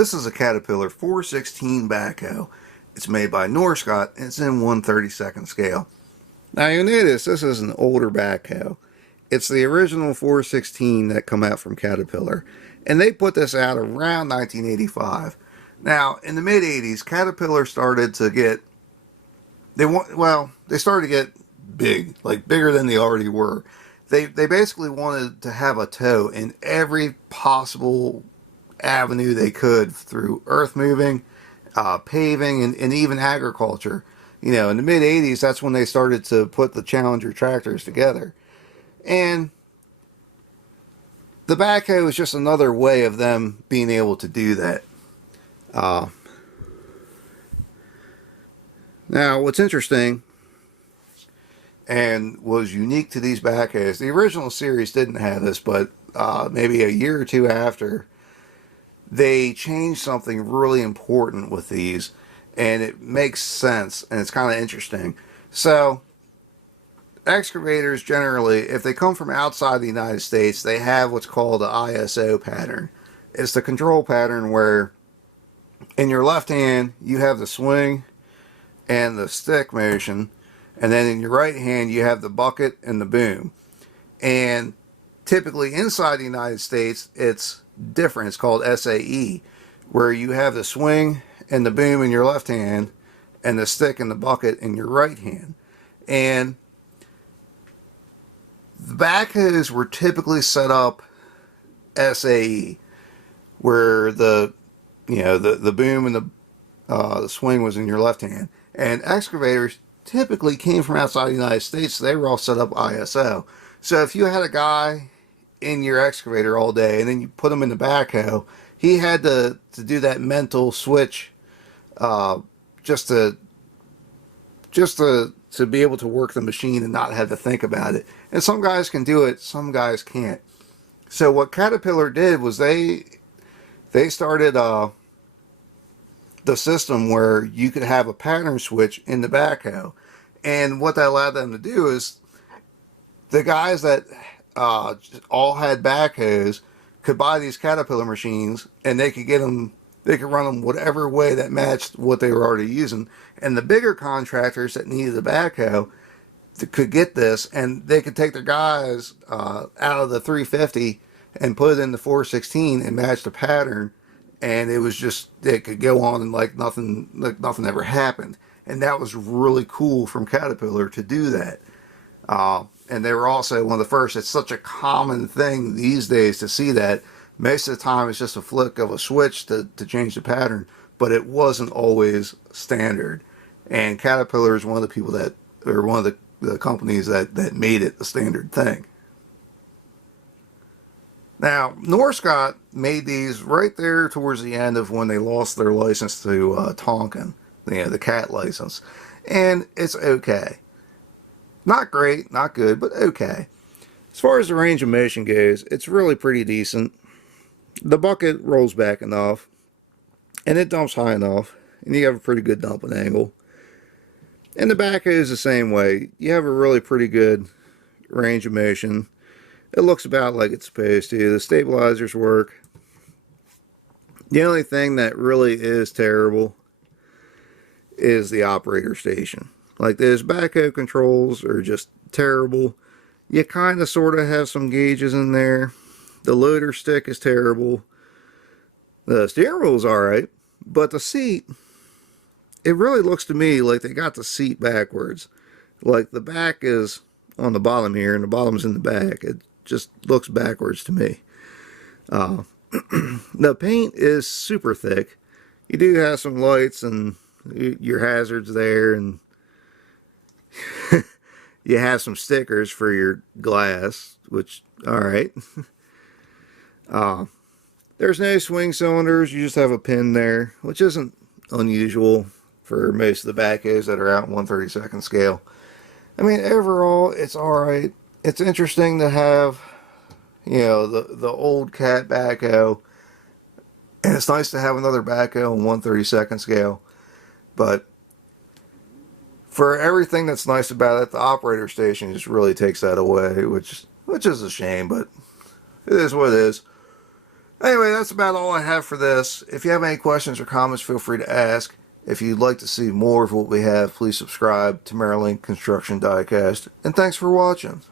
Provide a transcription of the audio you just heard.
This is a Caterpillar 416 backhoe. It's made by Norscot and it's in 1/32 scale. Now you'll notice this is an older backhoe. It's the original 416 that come out from Caterpillar. And they put this out around 1985. Now, in the mid-80s, Caterpillar started to get, they started to get big, like bigger than they already were. They basically wanted to have a toe in every possible avenue they could through earth moving, paving, and even agriculture. You know, in the mid-80s, that's when they started to put the Challenger tractors together. And the backhoe is just another way of them being able to do that. Now, what's interesting and was unique to these backhoes, the original series didn't have this, but maybe a year or two after, they changed something really important with these, and it makes sense, and it's kind of interesting. So, excavators generally, if they come from outside the United States, they have what's called the Isao pattern. It's the control pattern where in your left hand you have the swing and the stick motion, and then in your right hand you have the bucket and the boom. And typically inside the United States it's different. It's called SAE, where you have the swing and the boom in your left hand and the stick and the bucket in your right hand. And the backhoes were typically set up SAE, where the boom and the swing was in your left hand. And excavators typically came from outside the United States, so they were all set up ISO. So if you had a guy in your excavator all day and then you put him in the backhoe, he had to do that mental switch just to be able to work the machine and not have to think about it. And some guys can do it, some guys can't. So what Caterpillar did was they started the system where you could have a pattern switch in the backhoe. And what that allowed them to do is the guys that all had backhoes could buy these Caterpillar machines, and they could run them whatever way that matched what they were already using. And the bigger contractors that needed a backhoe could get this, and they could take their guys out of the 350 and put it in the 416 and match the pattern, and it could go on and like nothing ever happened. And that was really cool from Caterpillar to do that. And they were also one of the first. It's such a common thing these days to see that. Most of the time it's just a flick of a switch to change the pattern, but it wasn't always standard. And Caterpillar is one of the people one of the companies that made it a standard thing. Now, Norscot made these right there towards the end of when they lost their license to Tonkin, the cat license. And it's okay. Not great, not good, but okay. As far as the range of motion goes, it's really pretty decent. The bucket rolls back enough, and it dumps high enough, and you have a pretty good dumping angle. And the backhoe is the same way. You have a really pretty good range of motion. It looks about like it's supposed to. The stabilizers work. The only thing that really is terrible is the operator station. Like, those backhoe controls are just terrible. You kind of sort of have some gauges in there. The loader stick is terrible. The steering wheel is alright, but the seat, it really looks to me like they got the seat backwards. Like, the back is on the bottom here and the bottom's in the back. It just looks backwards to me. The paint is super thick. You do have some lights and your hazards there, and you have some stickers for your glass, which, alright. There's no swing cylinders, you just have a pin there, which isn't unusual for most of the backhoes that are out in 1/32 scale. I mean, overall, it's alright. It's interesting to have, the old cat backhoe, and it's nice to have another backhoe in 1/32 scale, but for everything that's nice about it, the operator station just really takes that away, which is a shame, but it is what it is. Anyway, that's about all I have for this. If you have any questions or comments, feel free to ask. If you'd like to see more of what we have, please subscribe to Maryland Construction Diecast. And thanks for watching.